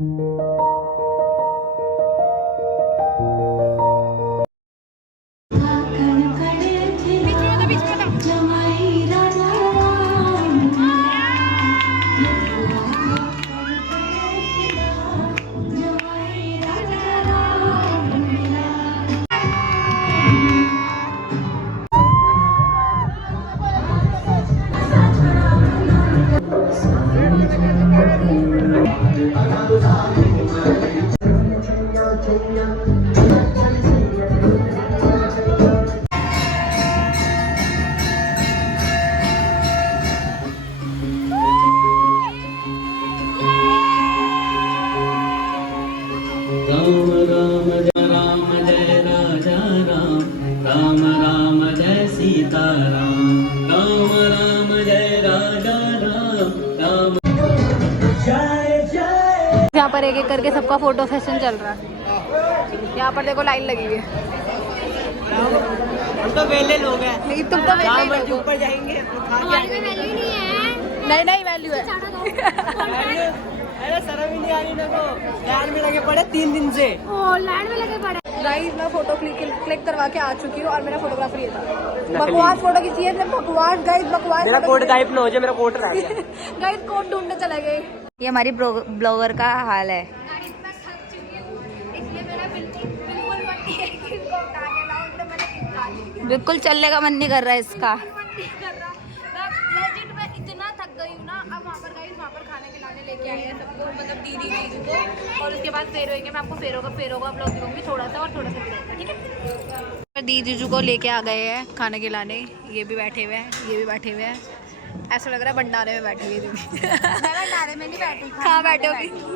यहाँ पर एक एक करके सबका फोटो सेशन चल रहा है। यहाँ पर देखो लाइन लगी हुई है। हम तो वेले लोग हैं, लेकिन तुम तो वेले लोग ऊपर जाएंगे। नहीं नहीं वैल्यू है। अरे शर्म ही नहीं आ रही ना को। लाइन में लगे पड़े 3 दिन से। लाइन में लगे पड़े। गाइस मैं फोटो क्लिक करवा के आ चुकी हूँ और मेरा फोटोग्राफर ये था। बकवास फोटो खींची है, बकवास गाइस बकवास। मेरा कोट गायब ना हो जाए, मेरा कोट रह गया। गाइस कोट ढूंढने चले गए। ये हमारी ब्लॉगर का हाल है। बिल्कुल चलने का मन नहीं कर रहा है इसका। इतना थक गई हूँ ना। अब वहाँ पर खाने खिलाने लेके आए हैं सबको, मतलब दीदी जीजू को। और उसके बाद फेरो होंगे, मैं आपको फेरो का ब्लॉग दिखाऊंगी थोड़ा सा और थोड़ा सा दिखाऊंगा, ठीक है। दीदी जीजू को लेके आ गए हैं खाने खिलाने। ये भी बैठे हुए हैं, ये भी बैठे हुए हैं। ऐसा लग रहा है भंडारे में बैठी हुई दीदी। भंडारे में नहीं बैठी, कहाँ बैठे हो?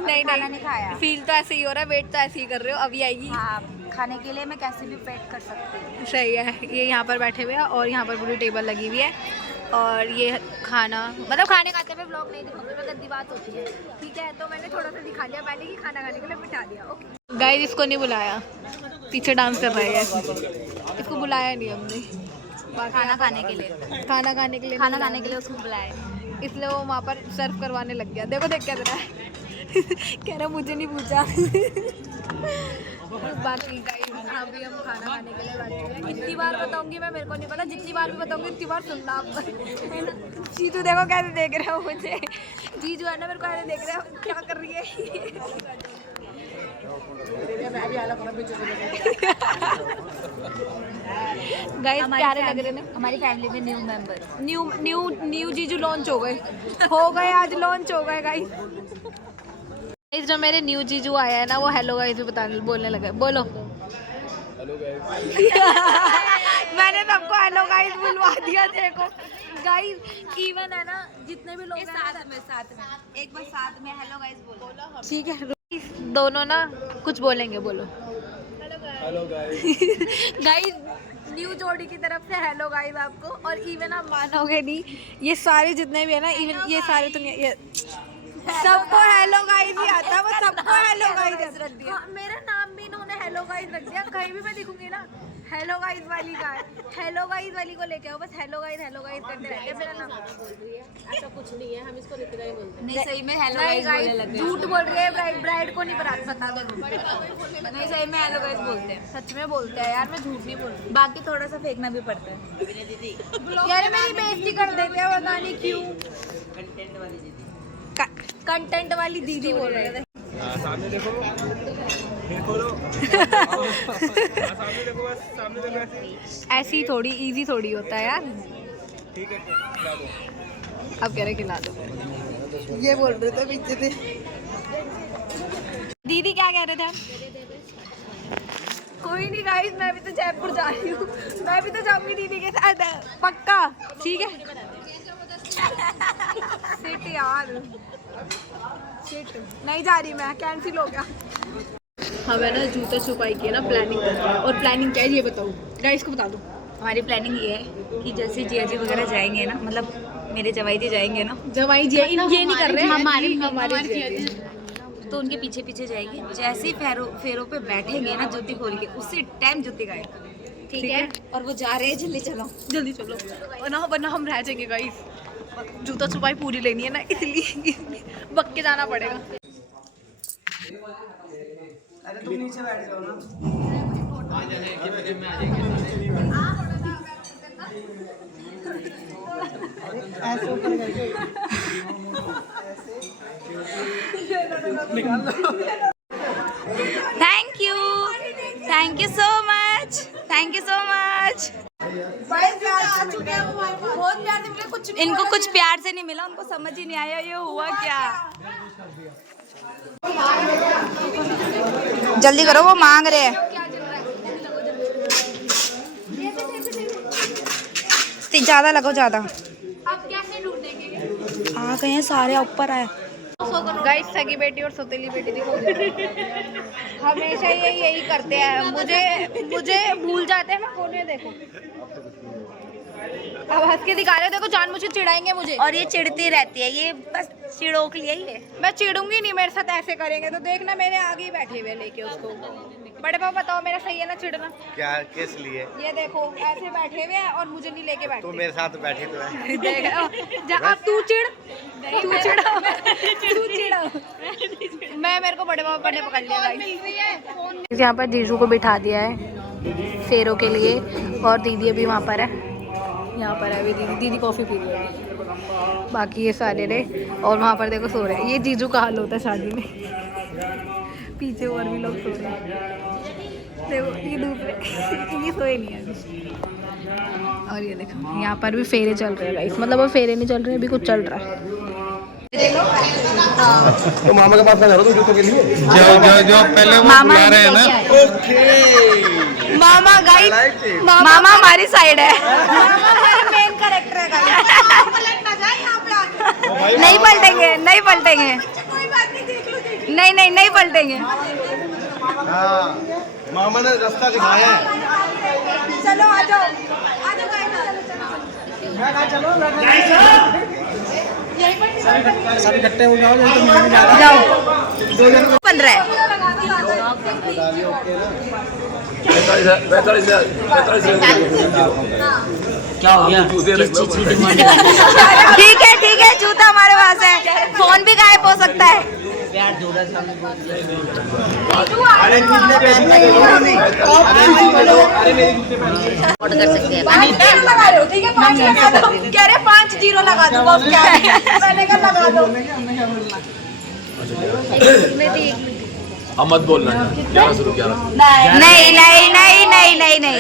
नहीं नहीं खाया। फील तो ऐसे ही हो रहा है, वेट तो ऐसे ही कर रहे हो। अभी आएगी। हाँ, खाने के लिए मैं कैसे भी पेट कर सकती हूँ। सही है। ये यहाँ पर बैठे हुए हैं और यहाँ पर पूरी टेबल लगी हुई है। और ये खाना, मतलब खाने खाते हुए ब्लॉग नहीं दिखाऊंगी, मैं गंदी बात होती है, ठीक है। तो मैंने थोड़ा सा दिखा लिया पहले कि खाना खाने के लिए बिठा दिया। ओके गाइस, इसको नहीं बुलाया, पीछे डांस कर रहे हैं। इसको बुलाया नहीं हमने खाना खाने के लिए, खाना खाने के लिए उसको बुलाया। इसलिए वो वहाँ पर सर्व करवाने लग गया। देखो देख क्या दे रहा है। कह रहा मुझे नहीं पूछा। बाकी गाइस अभी हम खाना खाने के लिए बैठे हैं। कितनी बार बताऊंगी मैं, मेरे को नहीं पता। जितनी बार भी बताऊंगी उतनी बार सुनना आप। जीजू देखो कैसे देख रहे हो मुझे। जीजू है ना, मेरे को ऐसे देख रहे हो क्या कर रही है। गाइस प्यारे लग रहे हैं। हमारी फैमिली में न्यू मेंबर, न्यू जीजू लॉन्च हो गए आज लॉन्च हो गए गाइस। जो मेरे न्यू जीजू आया है ना, वो हेलो गाइस भी बोलने लगे। बोलो हेलो गाइस। मैंने सबको हेलो गाइस बुलवा दिया। देखो गाइस इवन है ना, जितने भी लोग साथ में एक बार साथ में हेलो गाइस बोलो, ठीक है। दोनों ना कुछ बोलेंगे, बोलो हेलो गाइस। गाइस न्यू जोड़ी की तरफ से हेलो गाइस आपको। और इवन आप मानोगे नहीं, ये सारे जितने भी है ना, इवन ये सारे तो नहीं, ये सबको हेलो गाइस ही आता है। वो सबको हेलो गाइस रख दिया। मेरा नाम भी इन्होंने हेलो गाइस रख दिया। कहीं भी मैं दिखूंगी ना, हेलो गाइस वाली का है, हेलो गाइस वाली को लेके आओ, बस हेलो गाइस करते रहते हैं। मेरा नाम ऐसा कुछ नहीं है, हम इसको रितिका ही बोलते हैं। नहीं सही में हेलो गाइस बोलने लगे। झूठ बोल रही है, ब्राइड को नहीं पता दो। नहीं सही में हेलो गाइस बोलते हैं, सच में बोलते हैं यार, मैं झूठ नहीं बोल रही। बाकी थोड़ा सा फेंकना भी पड़ता है। यार मेरी बेइज्जती कर देते हैं, पता नहीं क्यों। कंटेंट वाली दीदी बोल रहे थे। सामने देखो, सामने देखो, बस सामने देखो। ऐसी थोड़ी इजी थोड़ी होता है यार। ठीक है, खिला दो। अब कह रहे खिला दो, ये बोल रहे थे पीछे से। दीदी क्या कह रहे थे? कोई नहीं गाइस, मैं भी तो जयपुर जा रही हूँ, मैं भी तो जाऊंगी दीदी के साथ पक्का, ठीक है। सिट यार, सिट नहीं जा रही मैं, कैंसिल हो गया। हमें ना जूता छुपाई की है ना प्लानिंग करनी है। और प्लानिंग क्या है ये बताओ गाइस को, बता दो। हमारी प्लानिंग ये है कि जैसे जिया जी वगैरह जाएंगे ना, मतलब मेरे जवाई जी जाएंगे ना, जवाई जी ये नहीं कर रहे, हमारे तो उनके पीछे पीछे जाएगी। जैसे ही फेरों पे बैठेंगे ना जूती खोल के, उसी टाइम जूती गाएगा, ठीक है। और वो जा रहे हैं, जल्दी चलो वरना हम रह जाएंगे गाइस। जूता छुपाई पूरी लेनी है ना, इसलिए बक के जाना पड़ेगा। अरे तुम नीचे बैठ जाओ ना। ऐसे ऊपर करके thank you so much, thank you so much. इनको कुछ प्यार से नहीं मिला, उनको समझ ही नहीं आया ये हुआ क्या। जल्दी करो, वो मांग रहे हैं। ज्यादा लगो, ज्यादा। अब कैसे ढूंढेंगे? आ गए हैं सारे, ऊपर आए। गाइस सगी बेटी और सौतेली बेटी देखो हमेशा ये यही करते हैं, मुझे भूल जाते हैं। मैं कोने देखो अब हंस के दिखा रहे हो, देखो जानबूझ के चिढ़ाएंगे मुझे। और ये चिढ़ती रहती है, ये बस चिड़ोक लिया ही है। मैं चिढ़ूंगी नहीं, मेरे साथ ऐसे करेंगे तो देखना, मेरे आगे ही बैठे हुए लेके उसको। बड़े पापा बताओ मेरा सही है ना चिढ़ना? क्या किस लिए? ये देखो ऐसे बैठे हुए हैं और मुझे नहीं लेके बैठे। तू मेरे साथ बैठी तो है। देख अब तू चिढ़, मैं मेरे को बड़े पापा ने पकड़ लिया गाइस। यहाँ पर जीजू को बिठा दिया है फेरों के लिए और दीदी अभी वहाँ पर है, यहाँ पर है अभी दीदी कॉफ़ी पी रही है। बाकी ये सारे रहे और वहाँ पर देखो सो रहे हैं। ये जीजू का हाल होता है शादी में, पीछे और भी लोग सो रहे हैं। देखो ये दूसरे ये सोए नहीं है अभी। और ये देखो यहाँ पर भी फेरे चल रहे हैं गाइस, मतलब अब फेरे नहीं चल रहे, अभी कुछ चल रहा है। तो मामा के पास ना जाओ तुम जूतों के लिए। जो पहले वो बुला रहे हैं ना। ओके मामा गाइस, मामा हमारी साइड है। मेन कैरेक्टर है गाइस। नहीं पलटेंगे, नहीं पलटेंगे, नहीं नहीं नहीं पलटेंगे। हाँ मामा ने रास्ता दिखाया है। चलो आ जाओ, चलो सब इकट्ठे हो जाओ। जाओ। बन रहा है। क्या हो गया? ठीक है जूता हमारे पास है, फोन भी गायब हो सकता है। ऑर्डर कर सकते हैं। 5 लगा दो, ठीक है 5 लगा दो। कह रहे 5 0 लगा दो, बस क्या है मैंने कहा लगा दो। अब मत बोलना 1111 नहीं नहीं नहीं नहीं नहीं नहीं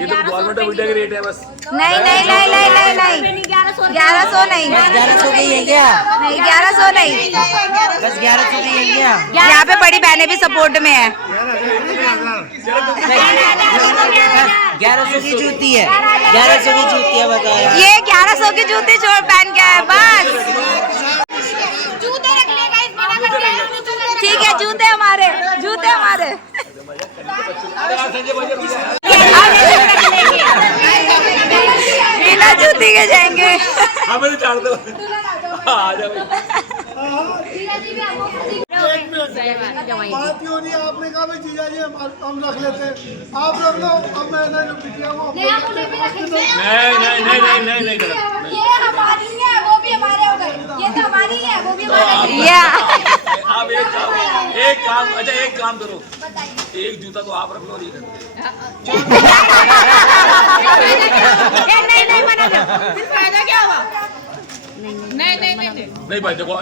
ये तो गवर्नमेंट ऑफ इंडिया की रेट है बस। नहीं नहीं नहीं नहीं नहीं नहीं 1100 नहीं, 1100 की है क्या? नहीं 1100 नहीं, बस 1100 की है क्या? यहाँ पे बड़ी बहनें भी सपोर्ट में है। 1100 की जूती है, 1100 की जूती है बताया। ये 1100 की जूती छोड़ पहन के है बस। ठीक है जूते हमारे, जूते हमारे। बिना जूती के जाएंगे। हमें तो चार दो आ जाओ। बात क्यों नहीं? आपने कहा भाई जीजा जी हम रख लेते हैं, आप रख लो। अब मैंने जो बिटिया को नहीं ये हमारी है, वो भी हमारे हो गए। ये तो हमारी है, वो भी हमारे। आप एक काम अच्छा एक काम करो, एक जूता तो आप रख लो और ये फायदा क्या हुआ? नहीं भाई देखो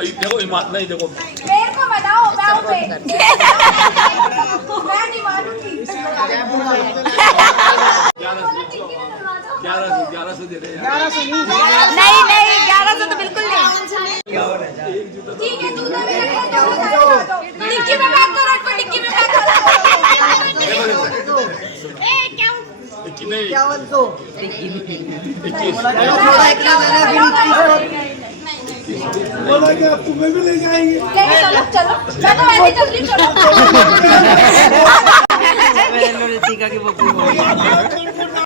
ईमान नहीं देखो मेरे को बताओ, मैं हूँ पे। मैं नहीं मानूंगी। 1100 दे रहे हैं। नहीं नहीं 1100 तो बिल्कुल नहीं। ठीक है जूता भी रखो, डिक्की में पैक करो, इसको डिक्की में पैक करो। ए क्या नहीं 21 बोला कि अब तुम्हें भी ले जाएंगे। चलो चलो, मैं तो वैसे चल रही, चलो।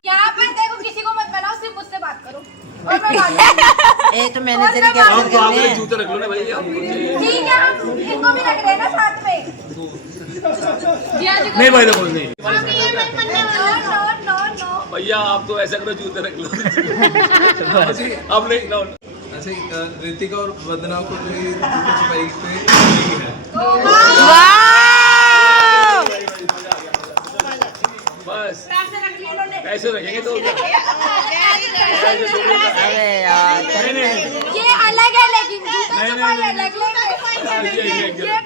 यहाँ पर देखो किसी को मत बनाओ, सिर्फ मुझसे बात करो। और मैं बात ए तो मैंने तेरी क्या मदद करनी है? जूते रख लो ना भाई हमको चाहिए। ठीक है, हम इनको भी रख रहे हैं ना साथ में। नहीं भाई देखो नहीं नो नो भैया आप तो ऐसा करो जूते रख लो। अब नहीं नो ऐसे ऋतिका और वंदना को जो ये छुपाई पे वाह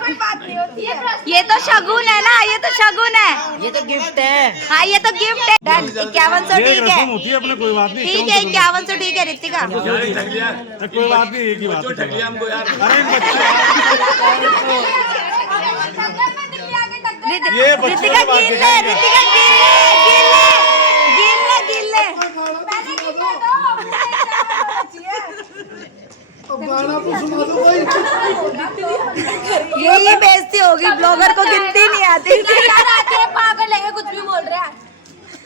कोई बात नहीं होती है। ये तो शगुन है ना, ये तो शगुन है। ये तो गिफ्ट है। हाँ ये तो गिफ्ट है। डन 5100 ठीक है, होती है अपने, कोई बात नहीं। ठीक है 5100 ठीक है रितिका। यार ठग लिया, कोई बात नहीं, एक ही बात जो ठग लिया हमको यार। अरे रितिका गिन ले, रितिका गिन ले। अब गाना तो सुना दो भाई। यही बेइज्जती होगी, ब्लॉगर को गिनती नहीं आती। पागल है, कुछ भी बोल रहे हैं।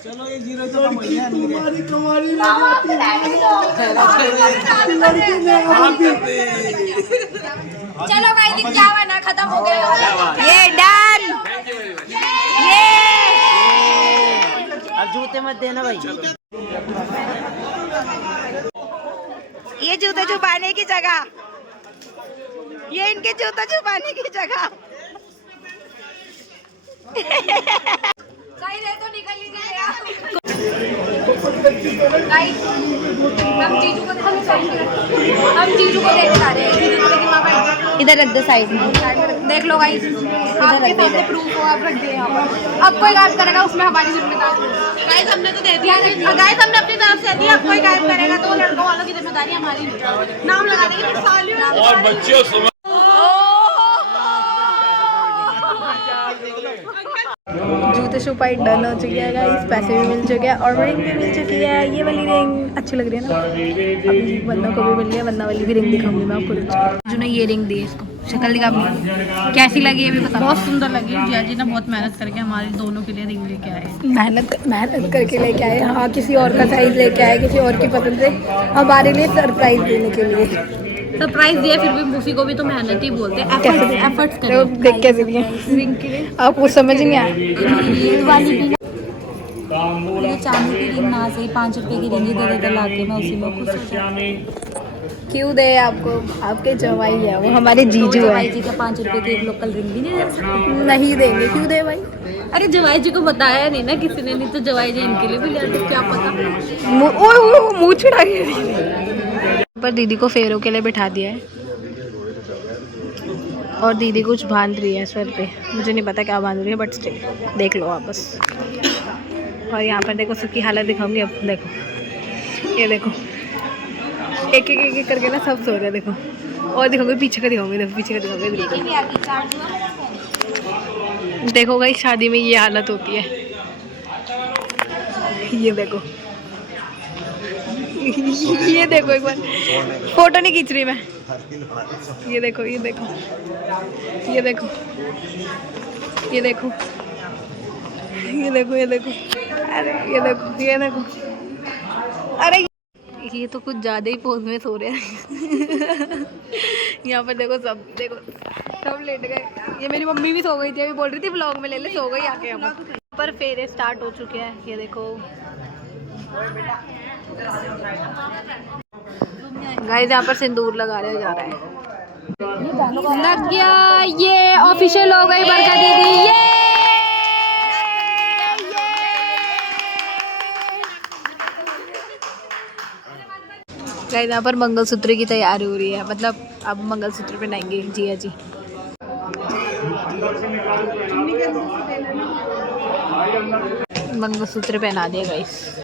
लड़की तुम्हारी कमारी लगाती लड़की ने आती। चलो भाई क्या हुआ ना, खत्म हो गया। ये डन, ये अब जूते मत देना भाई। ये जूते छुपाने की जगह, ये इनके जूते छुपाने की जगह। कहीं नहीं तो निकल लीजिए यार। गाइस, हम जीजू को देखने जा रहे हैं। जीजू को लेके वहाँ पर इधर रख दो साइड में। देख लो गाइस, आपके पास प्रूफ हो, आप रख दिए यहाँ पर। अब कोई गायब करेगा उसमें हमारी जिम्मेदारी। गाइस हमने तो दे दिया, गाइस हमने अपनी तरफ से दिया। अब कोई गायब करेगा तो लड़कों वालों की जिम्मेदारी हमारी नहीं। नाम लगा देंगे और बच्चियों समझ जूते छुपाई डन हो चुकी है गाइस, पैसे भी मिल चुके हैं और रिंग भी मिल चुकी है। ये वाली रिंग अच्छी लग रही है ना, अभी बंदा को भी मिल रही है। बंदा वाली भी रिंग दिखाऊंगी मैं आपको। जो ने ये रिंग दी है, इसको शक्ल दिखा अपनी, कैसी लगी है भी बता। बहुत सुंदर लगी। जिया जी ने बहुत मेहनत करके हमारे दोनों के लिए रिंग लेके आए। मेहनत करके लेके आए। हाँ, किसी और का साइज लेके आए, किसी और की पसंद से हमारे लिए सरप्राइज देने के लिए। सरप्राइज दिया, फिर भी उसी को भी तो मेहनत ही बोलते हैं। एफर्ट्स तो करो। देख कैसे दिए रिंग के लिए, आपको समझ नहीं आया। ये वाली भी ये चांदी की रिंग ना सही 5 रुपए की रिंग ही दे देते ला के, मैं उसी में खुश हो जाती। क्यों दे आपको, आपके जवाई है वो, हमारे जीजू है। जवाई जी का 5 रुपए की एक लोकल रिंग भी नहीं दे सकते। नहीं देंगे, क्यों दे भाई। अरे जवाई जी को बताया नहीं ना किसी ने, नहीं तो जवाई जी इनके लिए भी ले आते, क्या पता। मुँह छुड़ा के पर दीदी को फेरों के लिए बिठा दिया है और दीदी कुछ बांध रही है सर पे। मुझे नहीं पता क्या बांध रही है, बट स्टिल देख लो आप बस। और यहाँ पर देखो सबकी हालत दिखाऊंगी। अब देखो, ये देखो एक एक करके ना सब सो रहे हैं। देखो और दिखाऊंगी, पीछे का दिखाऊंगी, देखो पीछे का दिखाऊंगी। देखो भाई, शादी में ये हालत होती है। ये देखो ये देखो, एक बार फोटो नहीं खींच रही मैं। ये देखो, ये देखो, ये देखो, ये देखो, ये देखो, ये देखो, अरे ये देखो, ये देखो, अरे ये तो कुछ ज़्यादा ही पोज में सो रहे हैं। यहाँ पर देखो सब, देखो सब लेट गए। ये मेरी मम्मी भी सो गई थी, अभी बोल रही थी व्लॉग में ले ले, सो गई आके। यहाँ पर फेरे स्टार्ट हो चुके हैं। ये देखो गाइस, यहाँ पर सिंदूर लगा रहे जा रहा है। लग गया, ये ऑफिशियल हो गई बरका दीदी। ये गाइस, यहाँ पर मंगलसूत्र की तैयारी हो रही है। मतलब अब मंगलसूत्र पहनाएंगे जिया जी। मंगलसूत्र पहना दिया गाइस।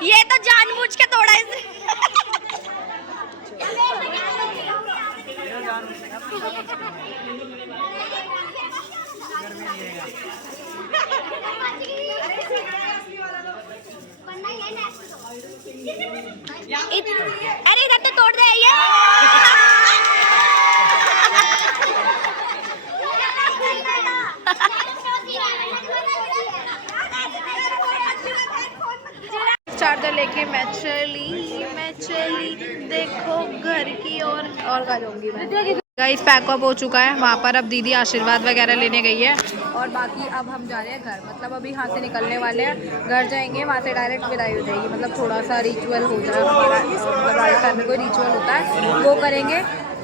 ये तो जानबूझ के तोड़ा इसने। अरे इधर तो तोड़ दे ये। चार्जर लेके मैं चली देखो घर की और कहाँ जाऊंगी मैं। गाइस पैकअप हो चुका है वहाँ पर। अब दीदी आशीर्वाद वगैरह लेने गई है और बाकी अब हम जा रहे हैं घर। मतलब अभी यहाँ से निकलने वाले हैं, घर जाएंगे, वहाँ से डायरेक्ट विदाई हो जाएगी। मतलब थोड़ा सा रिचुअल हो जाए हमारा, मतलब राजस्थान में कोई रिचुअल होता है वो करेंगे।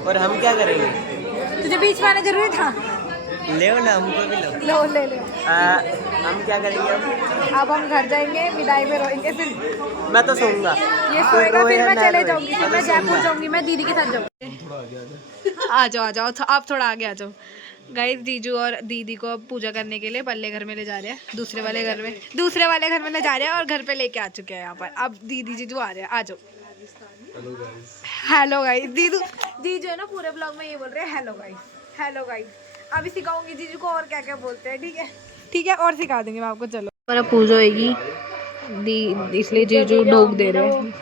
और हम क्या करेंगे? तुझे बीच में आना जरूरी था। ले ना, हमको भी लो। लो ले ले। हम क्या करेंगे अब हम घर जाएंगे, विदाई में रोएंगे फिर। मैं तो सोऊंगा। ये सोएगा फिर मैं चले जाऊंगी, फिर मैं जयपुर जाऊंगी, मैं दीदी के साथ जाऊंगी। आ जाओ आप थोड़ा आगे आ जाओ। गाइस जीजू और दीदी को अब पूजा करने के लिए पल्ले घर में ले जा रहे हैं, दूसरे वाले घर में ले जा रहे हैं और घर पे लेके आ चुके हैं यहाँ पर। अब दीदी जीजू आ रहे हैं, आ जाओ। Hello guys. जीजू है ना पूरे ब्लॉग में ये बोल रहे हैं हेलो गाइस। अभी सिखाऊंगी जीजू को और क्या क्या बोलते हैं, ठीक है और सिखा देंगे मैं आपको। चलो पर अब पूजा होगी, इसलिए जीजू डोग दे रहे हैं।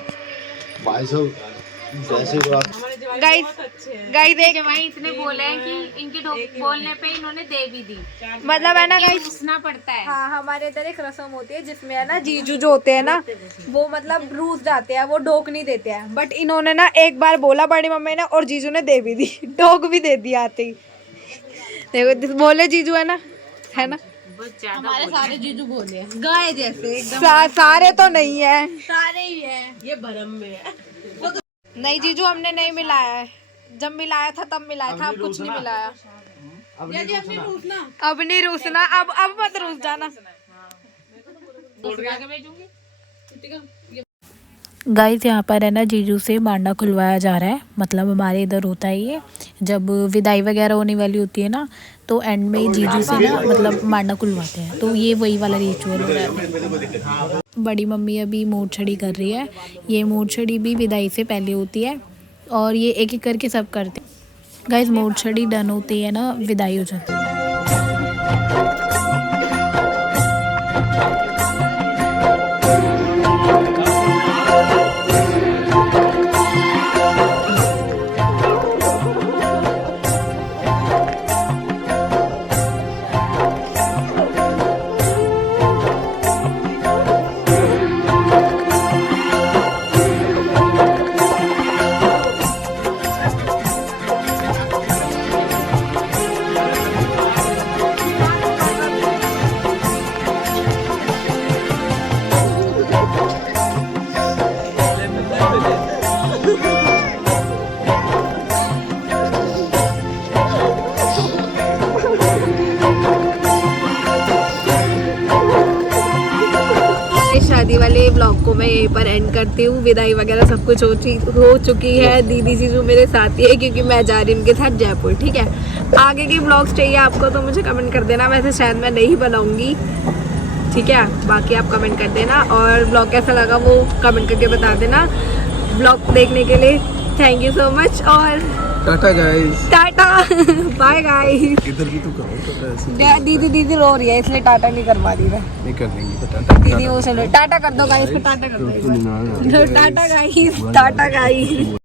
गाइस एक इतने बोले हैं कि इनके बोलने पे इन्होंने दे भी दी। मतलब है ना गाइस, रूसना पड़ता है। हाँ हमारे इधर एक रस्म होती है जिसमें है ना जीजू जो होते हैं ना वो मतलब रूस जाते हैं, वो डोक नहीं देते हैं। बट इन्होंने ना एक बार बोला बड़ी मम्मी ने और जीजू ने दे भी दी, डोक भी दे दिया आते ही। देखो बोले जीजू है ना हमारे सारे जीजू बोले हैं गाय जैसे एकदम। सारे तो नहीं है, सारे ही है, ये भरम में है। नहीं जीजू हमने नहीं मिलाया है, जब मिलाया था तब मिलाया था, अब कुछ नहीं मिलाया। अब नहीं रूसना, अब मत रूस जाना। गाइस यहाँ पर है ना जीजू से मांडा खुलवाया जा रहा है। मतलब हमारे इधर होता है ये, जब विदाई वगैरह होने वाली होती है ना तो एंड में जीजू से ना मतलब मांडा खुलवाते हैं। तो ये वही वाला रिचुअल हो रहा है। बड़ी मम्मी अभी मोड़ छड़ी कर रही है। ये मोड़ छड़ी भी विदाई से पहले होती है और ये एक एक करके सब करते हैं। गाइस मोड़ छड़ी डन होती है ना विदाई हो जाती है। शादी वाले ब्लॉग को मैं यहीं पर एंड करती हूँ। विदाई वगैरह सब कुछ हो चुकी है। दीदी जीजू मेरे साथ ही है क्योंकि मैं जा रही हूँ उनके साथ जयपुर। ठीक है, आगे की ब्लॉग्स चाहिए आपको तो मुझे कमेंट कर देना। वैसे शायद मैं नहीं बनाऊंगी, ठीक है, बाकी आप कमेंट कर देना। और ब्लॉग कैसा लगा वो कमेंट करके बता देना। ब्लॉग देखने के लिए थैंक यू सो मच और tata guys, tata bye guys. इधर भी तो करो। दीदी रो रही है इसलिए टाटा नहीं करवा रही मैं। नहीं कर देंगे टाटा। दीदी वो चलो टाटा कर दो गाइस, टाटा कर दो, टाटा गाइस, टाटा गाइस।